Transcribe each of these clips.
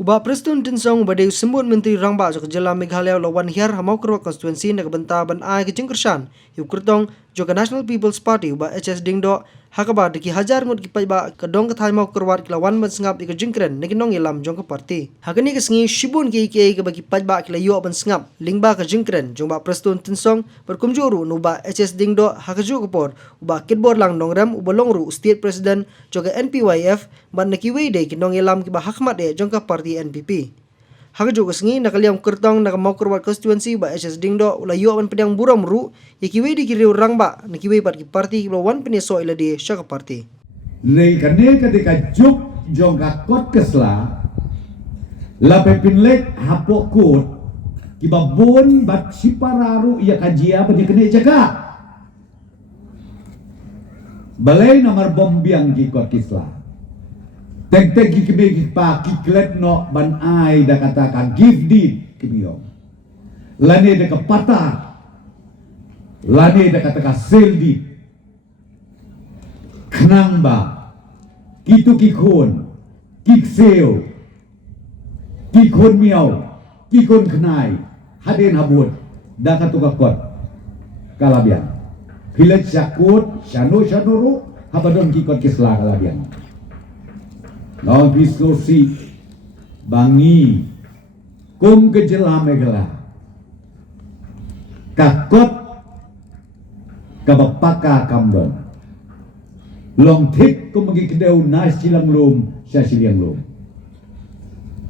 Uba Preston Tinsong uba Dew Sembun Menteri Rangba Joka Jela Meghalaya lawan hiar Hamau Kerwa konstituensi na benta ban ai ke Jingkershan yu kertong Joka National People's Party uba HS Dingdo hakaba deki hajar ngut kipai ba kedong ketai mau kerwat kelawan ban sengap ika Jingkren negi nong ilam jong ke parti hakani ke sengi shibun ke bagi pai ba kila yu ban sengap lingba ke Jingkren jong ba Preston Tinsong berkumjuru nuba HS Dingdo hakaju kepor uba kitbor lang nongrem uba longru state president Joka NPYF ban neki wede ki nong ilam ki ba hakmat de jong ke parti NPP. Hakaju kesengi nakaliam kertong nak mau kerwat konstituensi ba HS Dingdo ula yu ban pedang buram ru yakiwe di kiriu rangba nakiwe pat ki parti ki lawan peneso ila di syaka parti. Nei kane ketika juk jongka kot kesla la pepinlek hapok kot ki babon bat sipararu ia kajia pada kene jaga balai nomor bombiang ki kot kesla tek-tek ki kebe ki pa ki klet no ban ai da katakan give deed kibio lane da kapata lane da katakan sell deed kenang ba kitu kikon kikseo kikon miau kikon kenai haden habut da katukakot kalabian hilet syakut syanuru habadon kikot kisla kalabian lawan diskusi bangi kum kejela megala kakot kabapaka kamdon long tik kum magi kedau nas silang lum sya siliang lum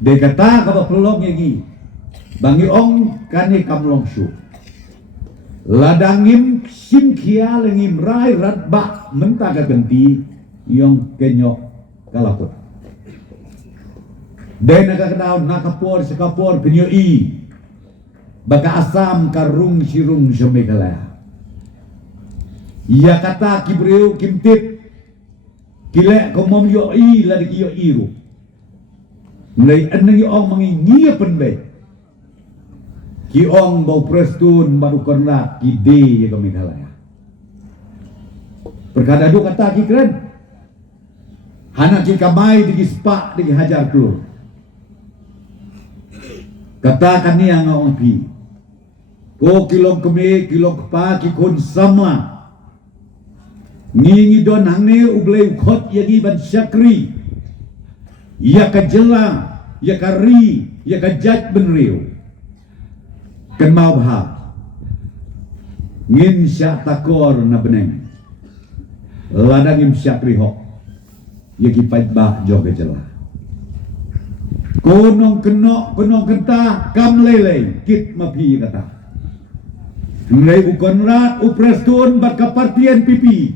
de kata kabapelong yagi bangi ong kane kamlong syu ladangim simkia lengim rai ratba mentaga genti yong kenyok kalaput dan nakakadaw nakapor sekapor penyoi baka asam karung sirung semegala ia kata kibreu kimtit kilek komom yoi ladik yo iru mulai eneng ong mangingi penbe ki ong bau prestun baru korna ide ya kemegala perkada do kata ki keren hana ki kamai digi spa digi hajar keluar katakan ni ang ang pi ko kilong keme kilong pa kikon sama ngingi don hangne ublay ukhot yagi ban syakri ya kajelang ya kari ya kajat benriu kan mau ha ngin syak takor na beneng ladang im syakri hok yagi pait ba joge jelah konong kenta kam lele kit mapi kata mulai ukon rat uprestun bat kapartian pipi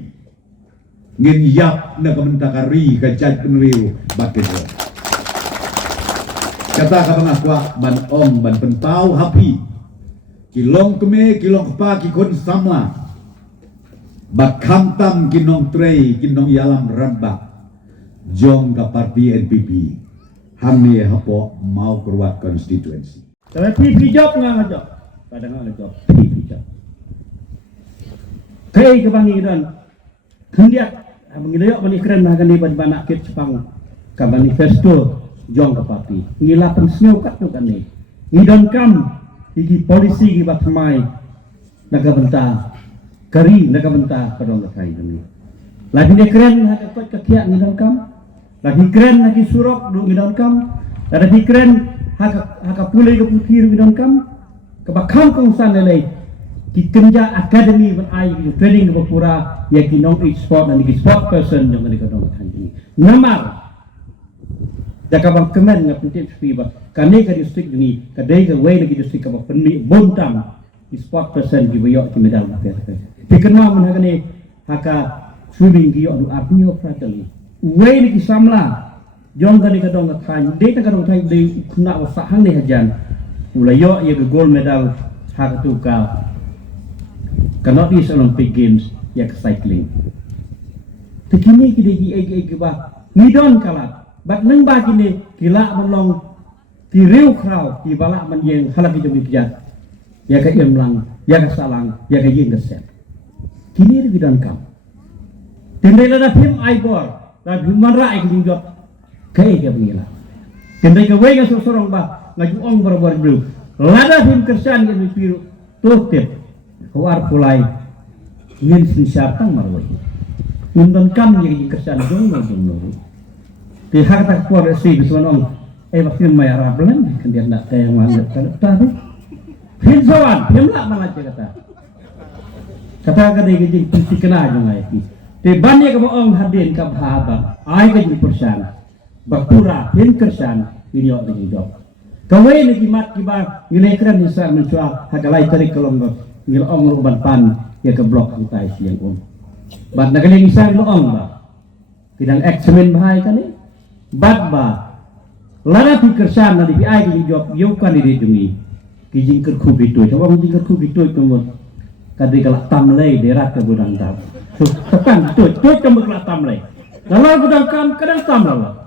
ngin yap na kamentakari kajat penriu bat kejo kata kabangakwa ban ong ban pentau hapi kilong keme kilong kepa kikon samla bat kamtam kinong trei kinong yalam radba jong kaparti NPP Hami hapo mau keruat konstituensi. Tapi job nggak ngejok, kadang nggak ngejok. Job. Kayak kebangi dan hendak mengidayok menikren makan di banak kit Jepang. Ke manifesto jong ke parti. Ngilapan senyokat tu kan ni. Ngidon kam iki polisi ki batmai naga benta kari naga benta kadang kai ni. Lagi ni keren hak kot kekiak ngidon kam. Lagi keren lagi surok duk ngidon kam. Lagi keren hak pulai ke putih ngidon kam. Kebakang kongsan lelai ki kerja akademi ban ai ki training ke pura ya ki nong sport dan ki sport person yang ni kadang kan ini. Namar jaka bang kemen ngap tip fiba kane ka district ni kadai ka way lagi district ka penmi bontam ki sport person ki boyo ki medal ka pikenma man hakane haka swimming ki yo arnyo frateli way ni ki samla jong ka ni kadong ka than de ta kadong thai de khna wa sa hang ni hajan ulayo ye ke gold medal hak tu ka cannot these Olympic games ya cycling tekini ki de ki ba ngidon kalat bat nang ba kini kila menlong ti riu krau ti balak man yeng halak itu bijat ya ka imlang ya ka salang ya ka yeng geset kini ri bidan kam tendela da phim ai bor da human right ki jot kai ka bingila Kendai ka wenga sorong ba ngaju ong bor bru. Lada him kersan yang piru totep. Kawar pulai ngin sin syartang marwai. Undon kam yang kersan dong no. Ti hak tak kuar si bisonong vaksin mai arablan kan dia nak tayang mangat tadi. Hin sawan, him lak mangat kata. Kata kadai gejing pensi kena jungai ki. Te banyak ka ong hadin ka bahaba. Ai ka ji persan. Bakura hin kersan ini ok dengan job. Kawai ni kimat kiba nilai keren bisa mencua hakalai tarik kelonggot ngil ong ruban pan ya ke blok kita siang Bat nagaling isa ngil ong ba. Kidang eksemen bahai kan ni. Bat ba. Lara kersan na di ai dengan job yo kan di dungi. Kijing kerku gitu. Coba kijing kerku gitu kemun. Kadai kalak tamlai derat ke budang tau. So tekan tu kamu kalak tamlai. Kalau budang kam kadang tamlai.